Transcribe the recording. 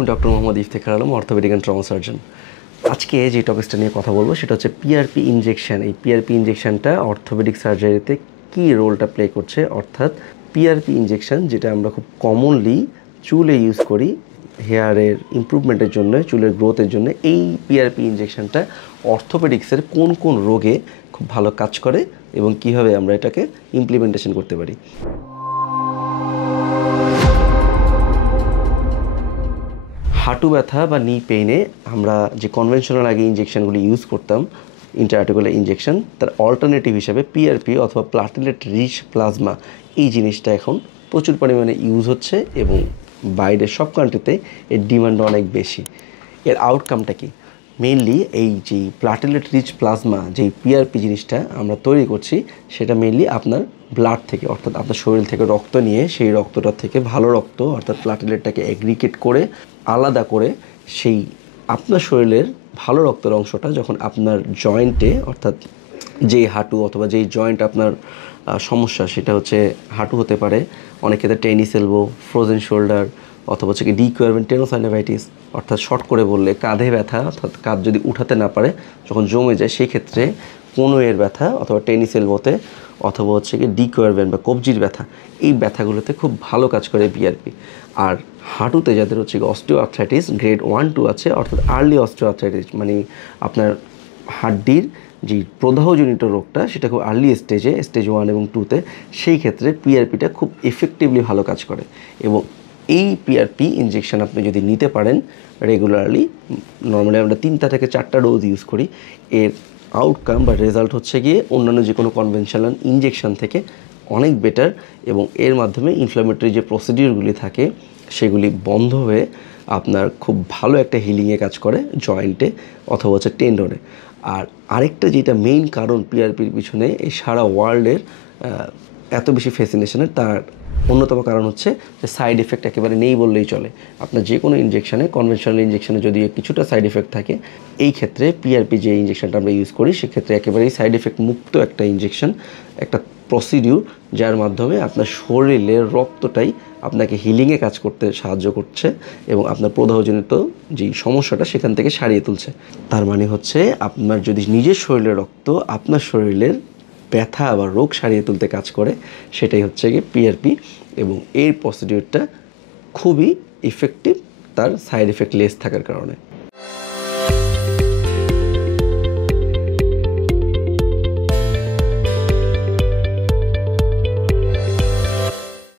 আমি doctor Mohammad Iftekhar Alam, orthopaedic and trauma surgeon. আজকে যে টপিকসটা নিয়ে কথা বলবো সেটা হচ্ছে পিআরপি ইনজেকশন। এই পিআরপি ইনজেকশনটা অর্থোপেডিক সার্জারিতে কী রোলটা প্লে করছে, অর্থাৎ পিআরপি ইনজেকশন যেটা আমরা খুব কমনলি চুলে ইউজ করি হেয়ারের ইমপ্রুভমেন্টের জন্য, চুলের গ্রোথের জন্য। এই পিআরপি ইনজেকশনটা অর্থোপেডিক্সের কোন কোন রোগে খুব ভালো কাজ করে এবং কীভাবে আমরা এটাকে ইমপ্লিমেন্টেশন করতে পারি। হাঁটু ব্যথা বা নি পেইনে আমরা যে কনভেনশনাল আগে ইনজেকশনগুলি ইউজ করতাম, ইন্ট্রাআর্টিকুলার ইনজেকশন, তার অল্টারনেটিভ হিসেবে পিআরপি অথবা প্লাটেলেট রিচ প্লাজমা এই জিনিসটা এখন প্রচুর পরিমাণে ইউজ হচ্ছে এবং বাইরের সব কান্ট্রিতে এর ডিমান্ড অনেক বেশি। এর আউটকামটা কি? মেইনলি এই যে প্লাটেলেট রিচ প্লাজমা, যেই পিআরপি জিনিসটা আমরা তৈরি করছি, সেটা মেইনলি আপনার ব্লাড থেকে, অর্থাৎ আপনার শরীর থেকে রক্ত নিয়ে সেই রক্তটা থেকে ভালো রক্ত অর্থাৎ প্লাটেলেটটাকে অ্যাগ্রিগেট করে আলাদা করে সেই আপনার শরীরের ভালো রক্তের অংশটা যখন আপনার জয়েন্টে, অর্থাৎ যেই হাঁটু অথবা যেই জয়েন্ট আপনার সমস্যা, সেটা হচ্ছে হাঁটু হতে পারে, অনেক ক্ষেত্রে টেনিস এলবো, ফ্রোজেন শোল্ডার, অথবা হচ্ছে কি ডিকুয়ারমেন্ট টেনোসাইনোভাইটিস, অর্থাৎ শর্ট করে বললে কাঁধে ব্যথা, অর্থাৎ কাঁধ যদি উঠাতে না পারে যখন জমে যায় সেই ক্ষেত্রে কোনোয়ের ব্যথা অথবা টেনিস এলবোতে, অথবা হচ্ছে কি ডিকুয়ারমেন্ট বা কবজির ব্যথা, এই ব্যথাগুলোতে খুব ভালো কাজ করে পিআরপি। আর হাঁটুতে যাদের হচ্ছে অস্টিও আর্থ্রাইটিস গ্রেড 1-2 আছে, অর্থাৎ আর্লি অস্টিও আর্থ্রাইটিস, মানে আপনার হাড্ডির যে প্রদাহজনিত রোগটা সেটা খুব আর্লি স্টেজে, স্টেজ 1 এবং 2-তে, সেই ক্ষেত্রে পিআরপিটা খুব এফেক্টিভলি ভালো কাজ করে। এবং এই পিআরপি ইনজেকশন আপনি যদি নিতে পারেন রেগুলারলি, নর্মালি আমরা 3টা থেকে 4টা ডোজ ইউজ করি, এর আউটকাম বা রেজাল্ট হচ্ছে গিয়ে অন্যান্য যে কোনো কনভেনশনাল ইনজেকশন থেকে অনেক বেটার। এবং এর মাধ্যমে ইনফ্লামেটরি যে প্রসিডিউরগুলি থাকে সেগুলি বন্ধ হয়ে আপনার খুব ভালো একটা হিলিংয়ে কাজ করে জয়েন্টে অথবা হচ্ছে টেন্ডনে। আর আরেকটা যেটা মেইন কারণ পিআরপির পিছনে এই সারা ওয়ার্ল্ডের এত বেশি ফ্যাসিনেশনের, তার অন্যতম কারণ হচ্ছে যে সাইড এফেক্ট একেবারে নেই বললেই চলে। আপনার যে কোনো ইনজেকশানে, কনভেনশনাল ইনজেকশানে যদি কিছুটা সাইড এফেক্ট থাকে, এই ক্ষেত্রে পিআরপি যে ইনজেকশনটা আমরা ইউজ করি সেক্ষেত্রে একেবারেই সাইড এফেক্ট মুক্ত একটা ইনজেকশন, একটা প্রসিডিউর, যার মাধ্যমে আপনার শরীরের রক্তটাই আপনাকে হিলিংয়ে কাজ করতে সাহায্য করছে এবং আপনার প্রদাহজনিত যেই সমস্যাটা সেখান থেকে সারিয়ে তুলছে। তার মানে হচ্ছে আপনার যদি নিজের শরীরের রক্ত আপনার শরীরের ব্যথা বা রোগ সারিয়ে তুলতে কাজ করে, সেটাই হচ্ছে গিয়ে পিআরপি। এবং এই প্রসিডিউরটা খুবই ইফেক্টিভ তার সাইড এফেক্ট লেস থাকার কারণে।